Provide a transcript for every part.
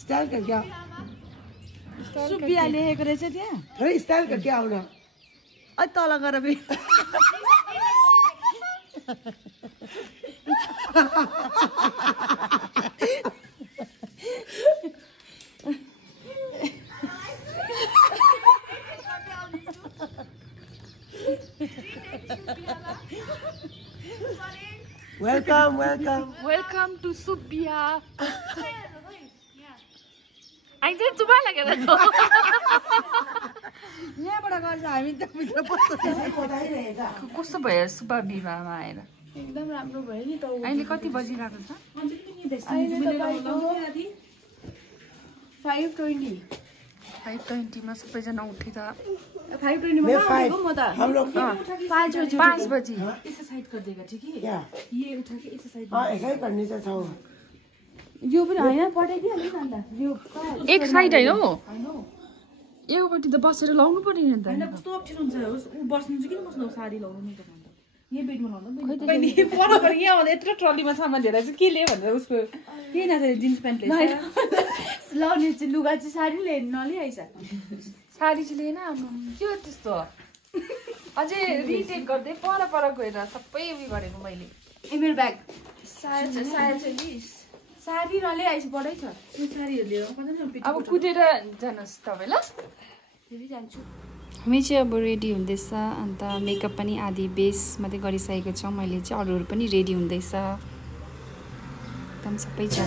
style का क्या सुबिया लेखेको रहेछ त्यहाँ थोरै स्टाइल का क्या आउन अ तल गएर बे वेलकम टु सुबिया आइज चुबा लागेर यहाँबाट गर्छ हामी त भित्र कस्तो भयो सुब्बा विवाहमा आएर एकदम राम्रो भयो नि त अहिले कति बजिरहेको छ 5:20 मा सबैजना उठेर 5:20 मा आएको म त हम लोग 5 बजी एक्सरसाइज गर्दैका थियो कि क्या ये उठा के एक्सरसाइज ऐसै करनी त छ यो पनि हैन पठाइदिहाल्नु नि अन्त यो एक साइड हैन हो एउपट्टि त बसेर लाउनु पर्ने नि त हैन कस्तो अप्ठ्यारो हुन्छ उ बस्नु चाहिँ किन बस्नु साडी लाउनु नि त भन्दा यहाँ बेडमा लाउनु बहिनी बराबर यहाँ आउँदा यत्रो ट्रलीमा सामान लिएर चाहिँ के ले भनेर उसको के नचाहिँ जिन्स प्यान्ट ल्याएछ लाउने चाहिँ लुगा चाहिँ साडी नल्याइछ साडी चाहिँ लिएन के हो त्यस्तो अझै रिटेक गर्दै पर गएर सबै उयो गरेको मैले मेरो ब्याग साडी नल्याइछ बडै छ त्यो साडीहरू लिएर अब कुदेर जानुहोस् तपाईँ ल फेरि जान्छु हामी चाहिँ अब रेडी हुँदैछ अन्त मेकअप पनि आधी बेस मात्रै गरिसकेको छौँ मैले चाहिँ अरूहरू पनि रेडी हुँदैछ एकदम सबैजना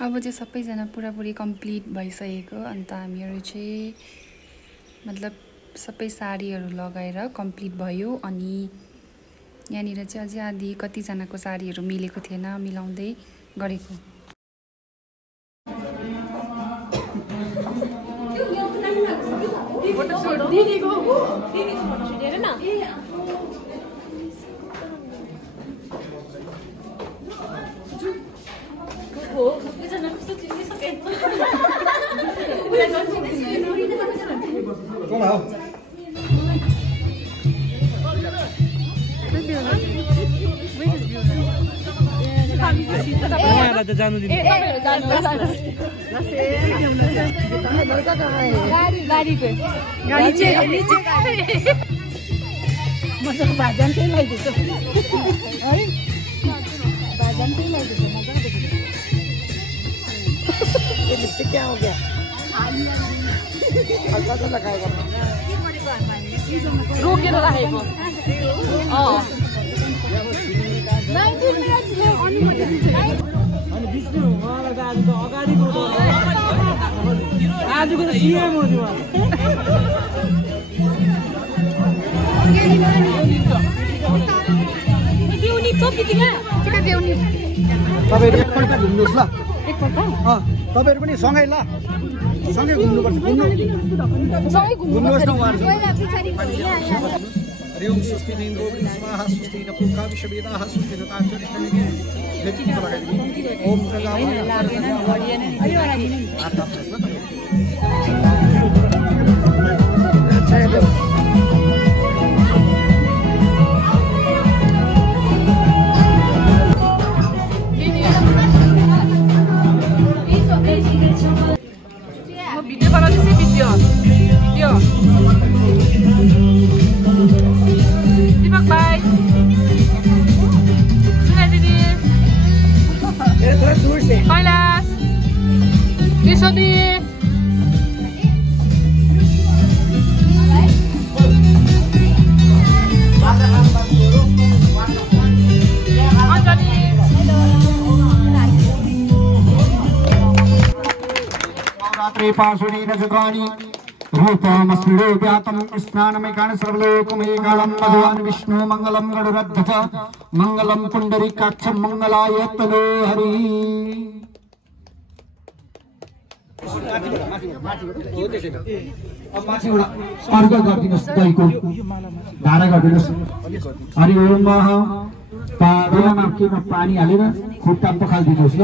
अब चाहिँ सबैजना पुरापुरी कम्प्लिट भइसकेको अन्त हामीहरू चाहिँ मतलब सबै साडीहरू लगाएर कम्प्लिट भयो अनि यहाँनिर चाहिँ अझै आधी कतिजनाको साडीहरू मिलेको थिएन मिलाउँदै गरेको जानु दिनु भाजन त्यही लगाइदिन्छ है भाजन त्यही लगाइदिन्छ ये लिपस्टिक क्या हो गया हल्का सा लगाएगा रोकेर राखेको अनि विष्णु उहाँलाई त आज त अगाडिको आजको त सिएम हो त्यो तपाईहरु एकपल्ट घुम्नुस् ल तपाईहरु पनि सँगै ल सँगै घुम्नुपर्छ घुम्नुस् न हरिओम स्वस्ति इन्द्रो स्वाहा स्वस्ति नपुका विश्ववेदाः स्वस्ति नताचरिष्ठनिके देखि निको लगाइदिनु ओम प्रगाम लागेन गरिएन नि आता भिडियो बनाउँदैछु भिडियो दिपक भाइ सुना दिदी कैलाश विश्वदी पाशुनी रजगानी रूपमस्मिडो व्यातम स्नानमेकान सर्वलोकमेकालं मधुवान विष्णु मंगलम गरुड़ध्वज मंगलम पुंडरीकाक्षं मंगलाय तनो हरि अर्घ गरिदिनुस् दहीको धारा गरिदिनुस् हरि ओम पादमा केमा पानी हालेर खुट्टा पखालिदिनुस् ल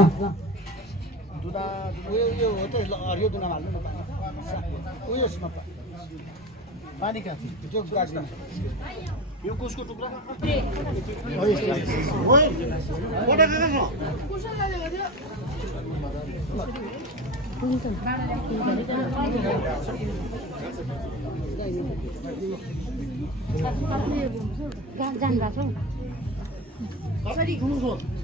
यो हो त हरियो दुना हाल्नु न उयो यसमा पानी कहाँ थियो त्यो गाड्नु यो कुसको टुक्रा ओइ कोटा कहाँ छ जानु भएको छ